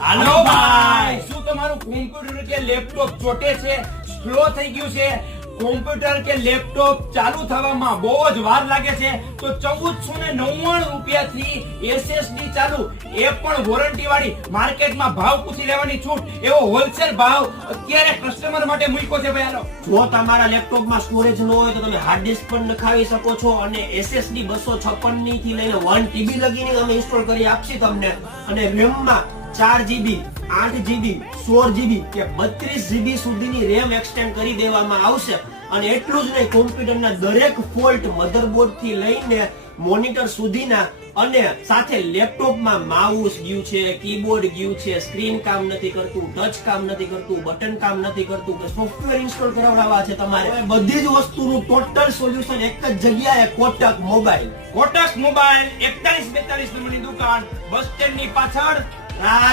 હાલો ભાઈ, શું તમારું કોમ્પ્યુટર કે લેપટોપ ચોટે છે, સ્લો થઈ ગયું છે, કોમ્પ્યુટર કે લેપટોપ ચાલુ થવામાં બહુ જ વાર લાગે છે, તો 1499 રૂપિયાથી એસએસડી ચાલુ, એ પણ વોરંટી વાળી, માર્કેટમાં ભાવ પૂછી લેવાની છૂટ, એવો હોલસેલ ભાવ અત્યારે કસ્ટમર માટે મૂક્યો છે ભાઈ. હાલો, જો તમારા લેપટોપમાં સ્ટોરેજ ન હોય તો તમે હાર્ડ ડિસ્ક પણ નખાવી શકો છો, અને એસએસડી 256 ની થી લઈને 1 TB લગીની અમે ઇન્સ્ટોલ કરી આપશી તમને. અને રેમમાં 4 GB 8 GB 16 GB કે 32 GB સુધીની રેમ એક્સટેન્ડ કરી દેવામાં આવશે. અને એટલું જ નહીં, કોમ્પ્યુટરના દરેક ફોલ્ટ મધરબોર્ડ થી લઈને મોનિટર સુધીના, અને સાથે લેપટોપમાં માઉસ ગયું છે, કીબોર્ડ ગયું છે, સ્ક્રીન કામ નથી કરતું, ટચ કામ નથી કરતું, બટન કામ નથી કરતું, કે સોફ્ટવેર ઇન્સ્ટોલ કરાવવા છે તમારે, બધી જ વસ્તુનું ટોટલ સોલ્યુશન એક જ જગ્યાએ. કોટક મોબાઈલ. કોટક મોબાઈલ 4142 નંબરની દુકાન, બસ સ્ટેન્ડ ની પાછળ.